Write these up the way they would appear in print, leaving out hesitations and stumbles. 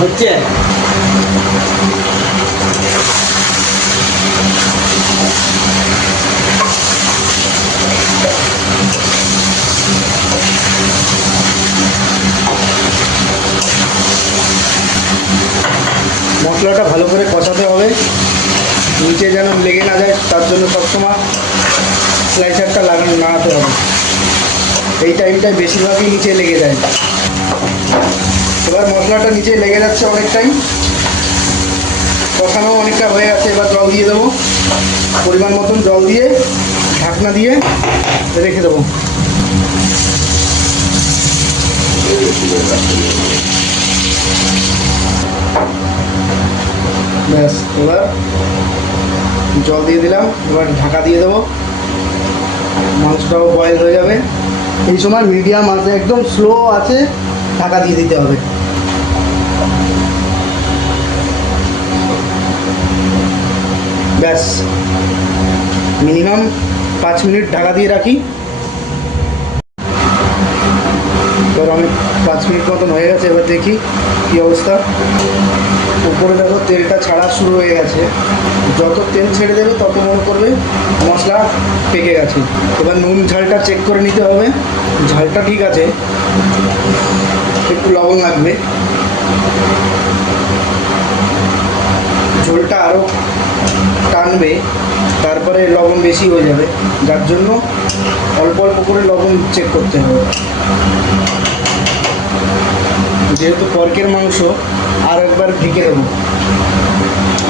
হচ্ছে মশলাটা ভালো করে কষাতে হবে, নিচে যেন লেগে না যায়, তার জন্য সবসময় স্লাইসারটা নাড়াতে হবে। এই টাইমটায় বেশিরভাগই নিচে লেগে যায়। এবার মশলাটা নিচে লেগে যাচ্ছে অনেকটাই, কষানো অনেকটা হয়ে গেছে। এবার জল দিয়ে দেবো, পরিমাণ মতন জল দিয়ে ঢাকনা দিয়ে রেখে দেবো। ব্যাস, এবার জল দিয়ে দিলাম, এবার ঢাকা দিয়ে দেবো, মাংসটাও বয়েল হয়ে যাবে। এই সময় মিডিয়াম আছে, একদম স্লো আছে, ঢাকা দিয়ে দিতে হবে। ব্যাস, মিনিমাম 5 মিনিট ঢাকা দিয়ে রাখি। এবার আমি 5 মিনিট মতন হয়ে গেছে, এবার দেখি কী অবস্থা। উপরে দেখো তেলটা ছাড়া শুরু হয়ে গেছে, যত তেল ছেড়ে দেবে তত মনে করবে মশলা পেকে গেছে। এবার নুন ঝালটা চেক করে নিতে হবে, ঝালটা ঠিক আছে, একটু লবণ লাগবে। ঝোলটা আরও টানবে, তারপরে লবণ বেশি হয়ে যাবে, যার জন্য অল্প অল্প করে লবণ চেক করতে হবে। যেহেতু পর্কের মাংস, আর একবার ঢেকে দেবো,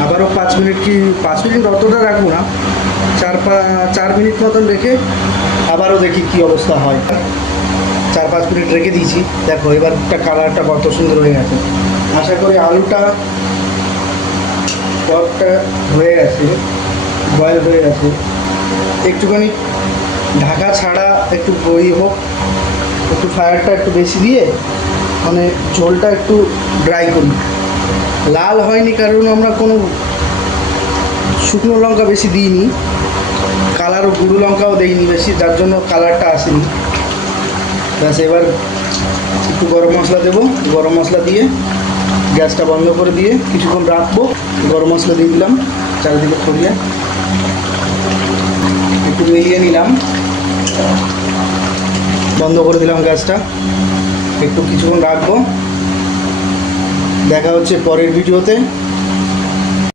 আবারও 5 মিনিট, কি 5 মিনিট অতটা রাখবো না, 4 মিনিট মতন রেখে আবারও দেখি কি অবস্থা হয়। 4-5 মিনিট রেখে দিয়েছি, দেখো এবারটা কালারটা কত সুন্দর হয়ে গেছে। আশা করি আলুটা পর্কটা হয়ে গেছে, বয়েল হয়ে গেছে। একটুখানি ঢাকা ছাড়া একটু বই হোক, একটু ফায়ারটা একটু বেশি দিয়ে, মানে ঝোলটা একটু ড্রাই করি। লাল হয়নি কারণ আমরা কোনো শুকনো লঙ্কা বেশি দিইনি, কালার ও গুঁড়ো লঙ্কাও দিইনি বেশি, যার জন্য কালারটা আসেনি। ব্যাস, এবার একটু গরম মশলা দেবো, গরম মশলা দিয়ে গ্যাসটা বন্ধ করে দিয়ে কিছুক্ষণ রাখবো। গরম মশলা দিয়ে দিলাম, চারিদিকে ছড়িয়ে একটু মিলিয়ে নিলাম, বন্ধ করে দিলাম গ্যাসটা, একটু কিছুক্ষণ রাখবো। দেখা হচ্ছে পরের ভিডিওতে।